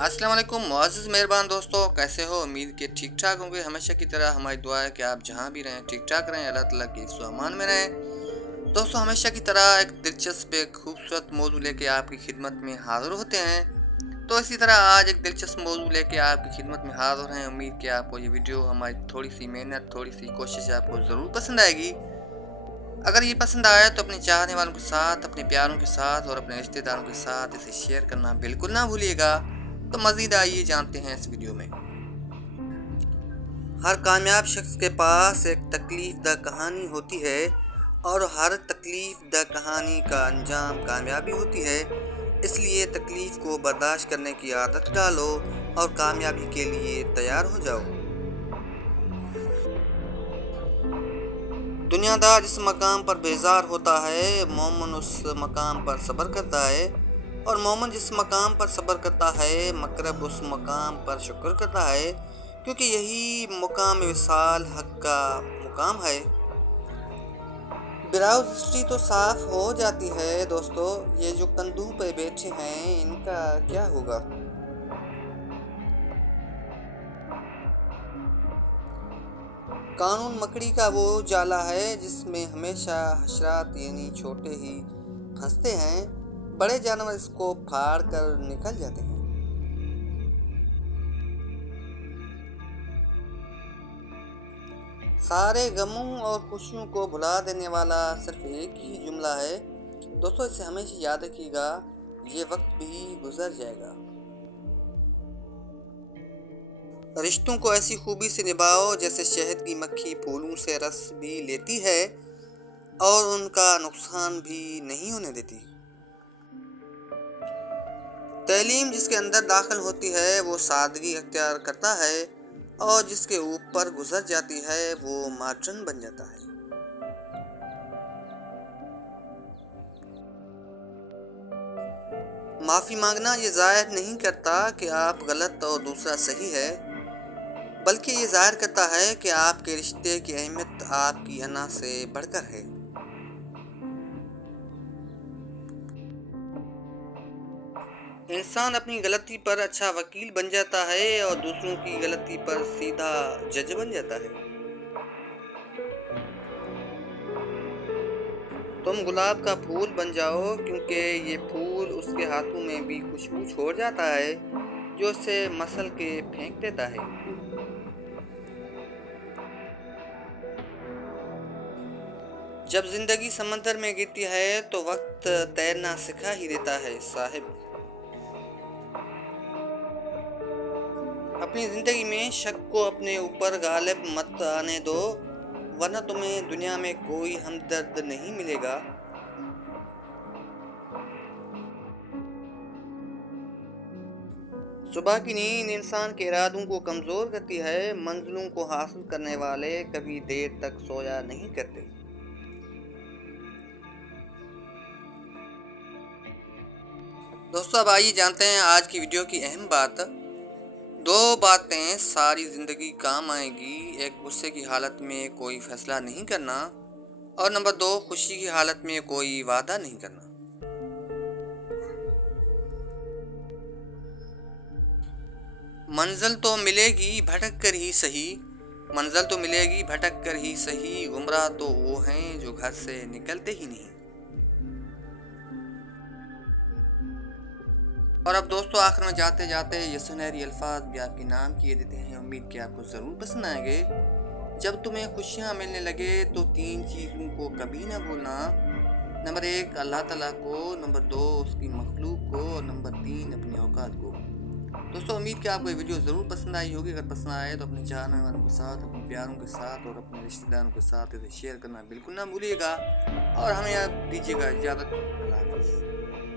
अस्सलाम वालेकुम मुअज़्ज़िज़ मेहरबान दोस्तों, कैसे हो? उम्मीद के ठीक ठाक होंगे। हमेशा की तरह हमारी दुआ है कि आप जहाँ भी रहें ठीक ठाक रहें, अल्लाह ताला के हिफ्ज़ व अमान में रहें। दोस्तों, हमेशा की तरह एक दिलचस्प एक खूबसूरत मौजू लेके आपकी खिदमत में हाज़िर होते हैं। तो इसी तरह आज एक दिलचस्प मौजू लेके आपकी खिदमत में हाज़िर हैं। उम्मीद कि आपको ये वीडियो, हमारी थोड़ी सी मेहनत, थोड़ी सी कोशिश आपको ज़रूर पसंद आएगी। अगर ये पसंद आया तो अपने चाहने वालों के साथ, अपने प्यारों के साथ और अपने रिश्तेदारों के साथ इसे शेयर करना बिल्कुल ना भूलिएगा। तो मज़ीद आइए जानते हैं इस वीडियो में। हर कामयाब शख्स के पास एक तकलीफ दा कहानी होती है और हर तकलीफ दा कहानी का अंजाम कामयाबी होती है। इसलिए तकलीफ को बर्दाश्त करने की आदत डालो और कामयाबी के लिए तैयार हो जाओ। दुनियादार जिस मकाम पर बेजार होता है, मोमिन उस मकाम पर सब्र करता है, और मोमिन जिस मकाम पर सब्र करता है, मकरब उस मकाम पर शुक्र करता है, क्योंकि यही मुकाम विसाल हक का मुकाम है। ब्राउज हिस्ट्री तो साफ हो जाती है दोस्तों, ये जो कंधों पे बैठे हैं इनका क्या होगा। कानून मकड़ी का वो जाला है जिसमें हमेशा हशरात यानी छोटे ही फंसते हैं, बड़े जानवर इसको फाड़ कर निकल जाते हैं। सारे गमों और खुशियों को भुला देने वाला सिर्फ एक ही जुमला है दोस्तों, इसे हमेशा याद रखिएगा, ये वक्त भी गुजर जाएगा। रिश्तों को ऐसी खूबी से निभाओ जैसे शहद की मक्खी फूलों से रस भी लेती है और उनका नुकसान भी नहीं होने देती। तालीम जिसके अंदर दाखिल होती है वो सादगी अख्तियार करता है, और जिसके ऊपर गुजर जाती है वो मॉडर्न बन जाता है। माफ़ी मांगना ये जाहिर नहीं करता कि आप गलत और दूसरा सही है, बल्कि ये जाहिर करता है कि आपके रिश्ते की अहमियत आपकी अना से बढ़कर है। इंसान अपनी गलती पर अच्छा वकील बन जाता है और दूसरों की गलती पर सीधा जज बन जाता है। तुम गुलाब का फूल बन जाओ, क्योंकि ये फूल उसके हाथों में भी खुशबू छोड़ जाता है जो उसे मसल के फेंक देता है। जब जिंदगी समंदर में गिरती है तो वक्त तैरना सिखा ही देता है साहिब। अपनी जिंदगी में शक को अपने ऊपर गालिब मत आने दो, वरना तुम्हें दुनिया में कोई हमदर्द नहीं मिलेगा। सुबह की नींद इंसान के इरादों को कमज़ोर करती है, मंजिलों को हासिल करने वाले कभी देर तक सोया नहीं करते। दोस्तों, अब आइए जानते हैं आज की वीडियो की अहम बात। दो बातें सारी ज़िंदगी काम आएगी, एक गुस्से की हालत में कोई फैसला नहीं करना, और नंबर दो खुशी की हालत में कोई वादा नहीं करना। मंजिल तो मिलेगी भटक कर ही सही, मंजिल तो मिलेगी भटक कर ही सही, गुमराह तो वो हैं जो घर से निकलते ही नहीं। और अब दोस्तों, आखिर में जाते जाते ये सुनहरी अल्फाज भी आपके नाम किए देते हैं। उम्मीद कि आपको ज़रूर पसंद आएंगे। जब तुम्हें खुशियाँ मिलने लगे तो तीन चीज़ों को कभी ना भूलना। नंबर एक अल्लाह ताला को, नंबर दो उसकी मखलूक को, और नंबर तीन अपनी औकात को। दोस्तों, उम्मीद कि आपको ये वीडियो ज़रूर पसंद आई होगी। अगर पसंद आए तो अपने चाहने वालों के साथ, अपने प्यारों के साथ और अपने रिश्तेदारों के साथ इसे शेयर करना बिल्कुल ना भूलिएगा, और हमें आप दीजिएगा इजाज़त। अल्लाह हाफ़िज़।